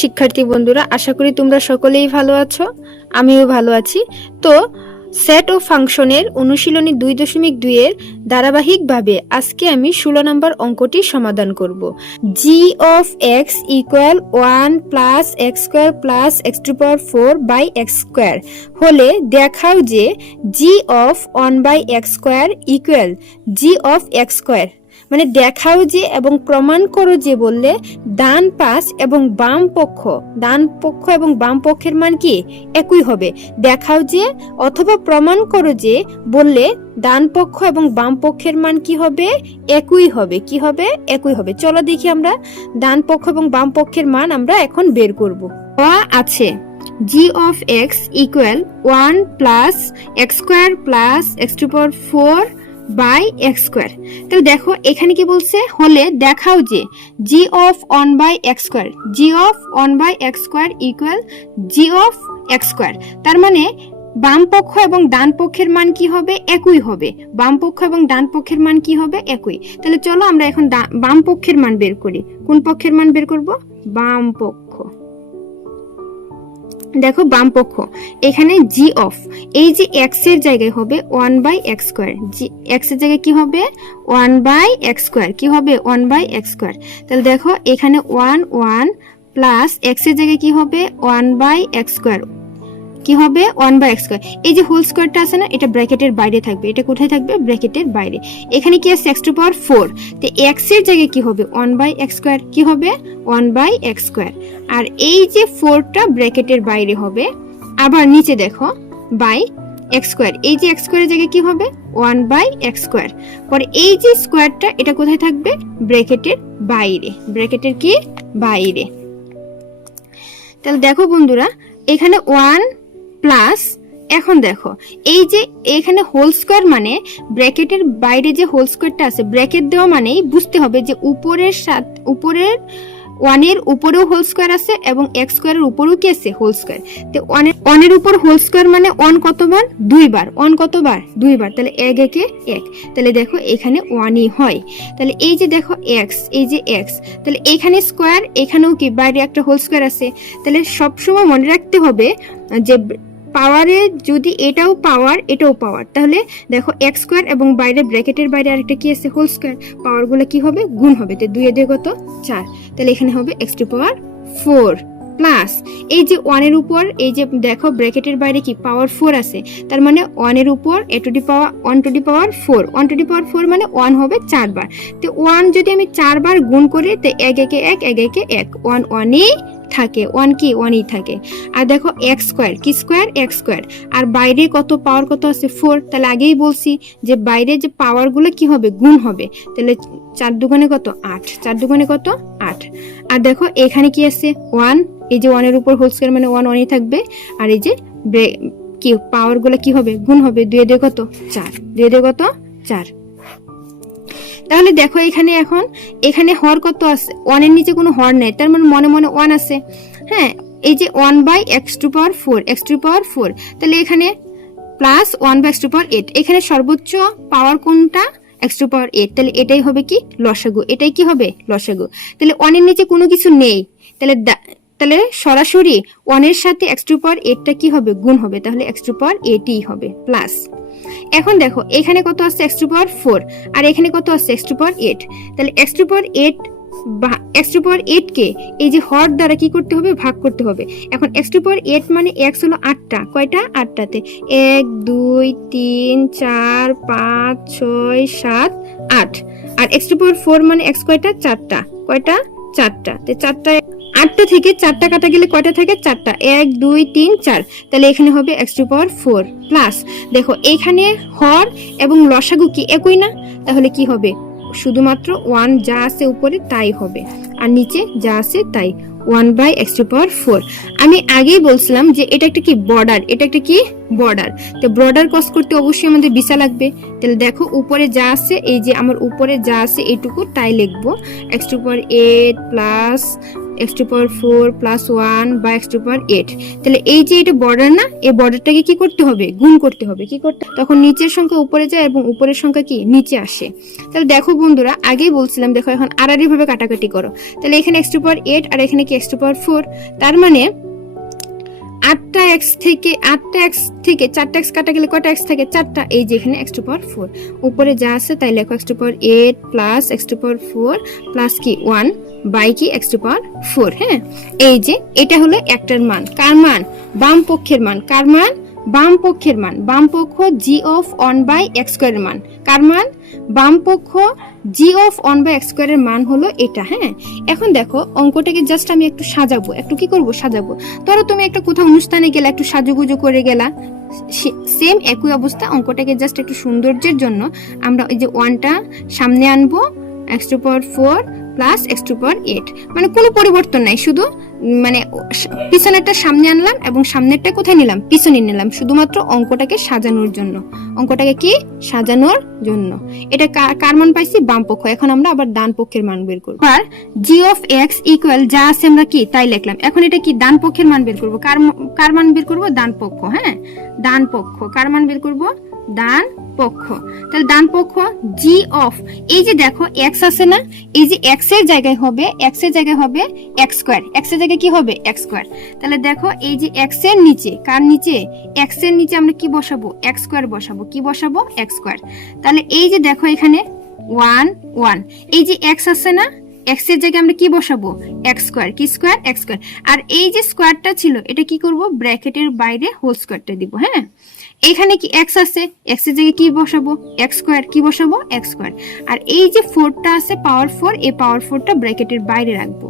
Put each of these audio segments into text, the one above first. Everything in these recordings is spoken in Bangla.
শিক্ষার্থী বন্ধুরা, আশা করি তোমরা সকলেই ভালো আছো। আমিও ভালো আছি। তো সেট ও ফাংশনের অনুশীলনী 2.2 এর ধারাবাহিকভাবে আজকে আমি 16 নম্বর অঙ্কটি সমাধান করব। g of x equal 1 plus x square plus x to power 4 by x square হলে দেখাও যে g of 1 by x square equal g of x square. মানে দেখাও যে এবং প্রমাণ করো যে বললে ডান পাশ এবং বাম পক্ষ এবং বাম পক্ষের মান কি একই হবে। দেখাও যে অথবা প্রমাণ করো যে বললে ডান পক্ষ এবং বাম পক্ষের মান কি হবে একই হবে। কি হবে? একই হবে। চলো দেখি আমরা ডান পক্ষ এবং বাম পক্ষের মান আমরা এখন বের করব। আছে g of x equal 1 plus x square plus x to power 4 by x square. তাহলে দেখো এখানে কি বলছে, হলে দেখাও যে g of 1 by x square by x square equal g of x square. তার মানে বাম পক্ষ এবং ডান পক্ষের মান কি হবে একই হবে। বাম পক্ষ এবং ডান পক্ষের মান কি হবে একই। তাহলে চলো আমরা এখন বাম পক্ষের মান বের করি। কোন পক্ষের মান বের করব? বাম পক্ষ। দেখো বাম পক্ষ এখানে g অফ এই যে x এর জায়গায় হবে 1 বাই এক্স স্কোয়ার। x এর জায়গায় কি হবে 1 বাই এক্স স্কোয়ার। কি হবে 1 বাই এক্স স্কোয়ার। তাহলে দেখো এখানে 1 প্লাস x এর জায়গায় কি হবে 1 বাই এক্স স্কোয়ার। কি হবে 1 বাই এক্স স্কোয়ার। এই যে হোল স্কোয়ারটা আছে না, এটা ব্র্যাকেটের বাইরে থাকবে। এটা কোথায় থাকবে? ব্র্যাকেটের বাইরে। এখানে কি আছে x টু পাওয়ার 4। তো x এর জায়গায় কি হবে 1 বাই এক্স স্কোয়ার। কি হবে 1 বাই এক্স স্কোয়ার। আর এই যে 4টা ব্র্যাকেটের বাইরে হবে। আবার নিচে দেখো বাই এক্স স্কোয়ার। এই যে এক্স স্কোয়ারের জায়গায় কি হবে 1 বাই এক্স স্কোয়ার। পরে এই যে স্কোয়ারটা এটা কোথায় থাকবে? ব্র্যাকেটের বাইরে। ব্র্যাকেটের কি বাইরে। তাহলে দেখো বন্ধুরা এখানে 1 প্লাস, এখন দেখো এই যে এখানে হোল স্কোয়ার মানে ব্র্যাকেটের বাইরে যে হোল স্কোয়ারটা আছে, ব্র্যাকেট দেওয়া মানেই বুঝতে হবে যে উপরের 1 এর উপরেও হোল স্কোয়ার আছে এবং এক্স স্কোয়ারের উপরেও কি আছে হোল স্কোয়ার। তো 1 এর উপর হোল স্কোয়ার মানে 1 কতবার? 2 বার। 1 কতবার? 2 বার। তাহলে 1 একে 1। তাহলে দেখো এখানে 1ই হয়। তাহলে এই যে দেখো x, এই যে x, তাহলে এখানে স্কোয়ার, এখানেও কি বাইরে একটা হোল স্কোয়ার আছে। তাহলে সবসময় মনে রাখতে হবে যে পাওয়ারে যদি এটাও পাওয়ার এটাও পাওয়ার, তাহলে দেখো এক্স স্কোয়ার এবং বাইরে ব্র্যাকেটের বাইরে আরেকটা কি আছে হোল স্কোয়ার। পাওয়ারগুলো কি হবে? গুণ হবে। তো 2 এ 2 কত? 4। তাহলে এখানে হবে এক্স টু পাওয়ার 4 প্লাস এই যে 1 এর উপর এই যে দেখো ব্র্যাকেটের বাইরে কি পাওয়ার 4 আছে। তার মানে 1 এর উপর a to the power 1 to the power 4। 1 to the power 4 মানে 1 হবে 4 বার। তো 1 যদি আমি 4 বার গুণ করি তো 1 একে 1, 1 একে 1, 1 1ই থাকে। 1 কি 1ই থাকে। আর দেখো এক্স স্কোয়ার কি স্কোয়ার এক্স স্কোয়ার। আর বাইরে কত পাওয়ার কত আছে 4। তাহলে আগেই বলছি যে বাইরে যে পাওয়ারগুলো কি হবে গুণ হবে। তাহলে 4 দুগুণে কত 8, 4 দুগুণে কত 8। আর দেখো এখানে কি আছে 1, এই যে 1 এর উপর হোল স্কোয়ার মানে 1 1ই থাকবে। আর এই যে কি পাওয়ারগুলো কি হবে গুণ হবে। 2 এ 2 কত 4, 2 এ 2 কত 4। তাহলে দেখো এখানে এখন এখানে হর কত আছে? 1 এর নিচে কোনো হর নেই, তার মানে মনে মনে 1 আছে। হ্যাঁ, এই যে 1 বাই এক্স টু পাওয়ার 4, তাহলে এখানে plus 1 by x to power 8। এখানে সর্বোচ্চ পাওয়ার কোনটা? X to power 8। তাহলে এটাই হবে কি লসাগু। এটাই কি হবে লসাগু। তাহলে 1 এর নিচে কোনো কিছু নেই। তাহলে সরাসরি 1 এর সাথে এক্স টু পাওয়ার 8টা কি হবে গুণ হবে। তাহলে এক্স টু পাওয়ার 8ই হবে প্লাস। এখন দেখো এখানে কত আছে এক্স টু পাওয়ার 4 আর এখানে কত আছে এক্স টু পাওয়ার 8। তাহলে এক্স টু পাওয়ার 8 বা এক্স টু পাওয়ার 8 কে এই যে হর দ্বারা কি করতে হবে ভাগ করতে হবে। এখন এক্স টু পাওয়ার 8 মানে এক্স হলো 8টা। কয়টা? 8টাতে 1 2 3 4 5 6 7 8। আর এক্স টু পাওয়ার 4 মানে এক্স কয়টা? 4টা। কয়টা? 4টা। তো 4টা 8টা থেকে 4টা কাটা গেলে কয়টা থাকে? 4টা। 1 2 3 4। তাহলে এখানে হবে এক্স টু পাওয়ার 4 প্লাস দেখো এখানে হর এবং লসাগু কি একই না। তাহলে কি হবে শুধুমাত্র 1 যা আছে উপরে তাই হবে আর নিচে যা আছে তাই। 1 বাই এক্স টু পাওয়ার 4। আমি আগেই বলছিলাম যে এটা একটা কি বর্ডার। এটা একটা কি বর্ডার। তো বর্ডার ক্রস করতে অবশ্যই আমাদের বিসা লাগবে। তাহলে দেখো উপরে যা আছে এই যে আমার উপরে যা আছে এইটুকু তাই লিখবো। X to power 8 plus x to power 4 plus 1 বা x টু পাওয়ার 8। তাহলে এই যে এটা বর্ডার না, এই বর্ডারটাকে কি করতে হবে, গুণ করতে হবে। কি করতে, তখন নিচের সংখ্যা উপরে যায় এবং উপরের সংখ্যা কি নিচে আসে। তাহলে দেখো বন্ধুরা, আগেই বলছিলাম, দেখো এখন আড়াআড়ি ভাবে কাটাকাটি করো। তাহলে এখানে x টু পাওয়ার 8 আর এখানে কি x টু পাওয়ার 4, তার মানে 8টা x থেকে 4টা x কাটা গেলে কয়টা x থাকে, 4টা। এই যে এখানে x টু পাওয়ার 4 উপরে যা আছে তাই লেখো, x to power 8 plus x to power 4 plus কি 1 বাই কি x টু পাওয়ার 4। হ্যাঁ, এই যে এটা হলো একটার মান। কার মান, বাম পক্ষের মান। কার মান, বাম পক্ষের মান। বাম পক্ষ g অফ 1/x স্কয়ারের মান। কার মান, বাম পক্ষ g অফ 1/x স্কয়ারের মান হলো এটা। হ্যাঁ, এখন দেখো অঙ্কটাকে জাস্ট আমি একটু সাজাবো, একটু কি করব, সাজাবো। ধরো তুমি একটা কোথাও অনুষ্ঠানে গেলা, একটু সাজুগুজু করে গেলা, সেম একই অবস্থা। অঙ্কটাকে জাস্ট একটু সৌন্দর্যের জন্য আমরা এই যে 1টা সামনে আনবো, x to power 4 plus x to power 8, মানে কোনো পরিবর্তন নাই, শুধু মানে পিছনেরটা সামনে আনলাম এবং সামনেরটা কোথায় নিলাম, পিছনে নিলাম, শুধুমাত্র অঙ্কটাকে সাজানোর জন্য। অঙ্কটাকে কি সাজানোর জন্য। এটা কার মান পাইছি, বাম পক্ষ। এখন আমরা আবার ডান পক্ষের মান বের করব। আর g অফ x ইকুয়াল যা আছে আমরা কি তাই লিখলাম। এখন এটা কি ডান পক্ষের মান বের করব। কার মান বের করব, ডান পক্ষ। হ্যাঁ, ডান পক্ষ। কার মান বের করব, ডান পক্ষ। তাহলে ডান পক্ষ g অফ, এই যে দেখো x আছে না, এই যে x এর জায়গায় হবে, x এর জায়গায় হবে x স্কয়ার। x এর জায়গায় কি হবে, x স্কয়ার। তাহলে দেখো এই যে x এর নিচে, কার নিচে, x এর নিচে আমরা কি বসাবো, x স্কয়ার বসাবো। কি বসাবো, x স্কয়ার। তাহলে এই যে দেখো এখানে 1 1, এই যে x আছে না, x এর জায়গায় আমরা কি বসাবো, x স্কয়ার। কি স্কয়ার, x স্কয়ার। আর এই যে স্কয়ারটা ছিল, এটা কি করব, ব্র্যাকেটের বাইরে হোল স্কয়ারটা দিব। হ্যাঁ, এখানে কি x আছে, x এর জায়গায় কি বসাবো, x স্কয়ার। কি বসাবো, x স্কয়ার। আর এই যে 4টা আছে, পাওয়ার 4, এই পাওয়ার 4টা ব্র্যাকেটের বাইরে রাখবো।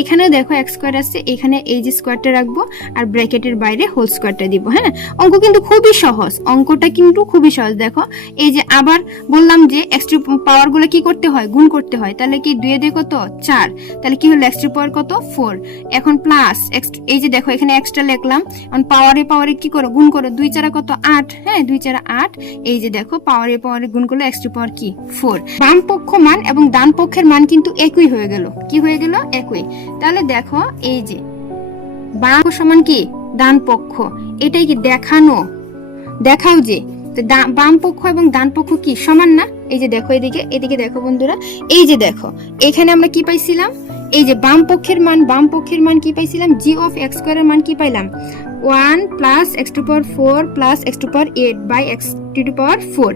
এখানে দেখো x স্কয়ার আছে, এখানে এই যে স্কয়ারটা রাখবো আর ব্র্যাকেটের বাইরে হোল স্কয়ারটা দিব। হ্যাঁ, অঙ্ক কিন্তু খুবই সহজ, অঙ্কটা কিন্তু খুবই সহজ। দেখো এই যে আবার বললাম যে x টু পাওয়ার গুলো কি করতে হয়, গুণ করতে হয়। তাহলে কি 2 দিয়ে কত, 4। তাহলে কি হলো, x টু পাওয়ার কত, 4। এখন প্লাস x, এই যে দেখো এখানে এক্সট্রা লিখলাম। এখন পাওয়ারে কি করো, গুণ করো। 2 4 কত, 8। হ্যাঁ, 2 4 8। এই যে দেখো পাওয়ারে গুণ করলে x টু পাওয়ার কি 4। বাম পক্ষ মান এবং ডান পক্ষের মান কিন্তু একই হয়ে গেল। কি হয়ে গেল, একই। তাহলে দেখো এই যে বাম পক্ষ সমান কি ডান পক্ষ, এটাই কি দেখানো, দেখাও যে বাম পক্ষ এবং ডান পক্ষ কি সমান না। এই যে দেখো এদিকে দেখো বন্ধুরা, এই যে দেখো এখানে আমরা কি পাইছিলাম, এই যে বাম পক্ষের মান কি পাইছিলাম, g অফ x স্কয়ারের মান কি পাইলাম, 1 plus x to power 4 plus x to power 8 by x to power 4।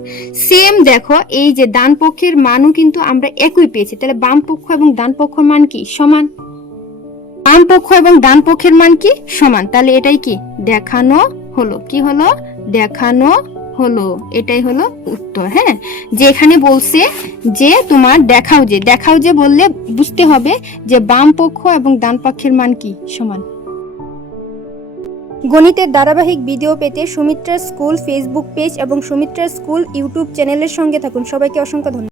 Same দেখো এই যে ডান পক্ষের মানও কিন্তু আমরা একই পেয়েছি। তাহলে বাম পক্ষ এবং ডান পক্ষের মান কি সমান, বাম পক্ষ এবং ডান পক্ষের মান কি সমান। তাহলে এটাই কি দেখানো হলো। কি হলো, দেখানো হলো। এটাই হলো উত্তর। হ্যাঁ, যে এখানে বলছে যে তোমার দেখাও যে বললে বুঝতে হবে যে বাম পক্ষ এবং ডান পক্ষের মান কি সমান। গণিতের ধারাবাহিক ভিডিও পেতে সুমিত্রা স্কুল ফেসবুক পেজ এবং সুমিত্রা স্কুল ইউটিউব চ্যানেলের সঙ্গে থাকুন। সবাইকে অসংখ্য ধন্যবাদ।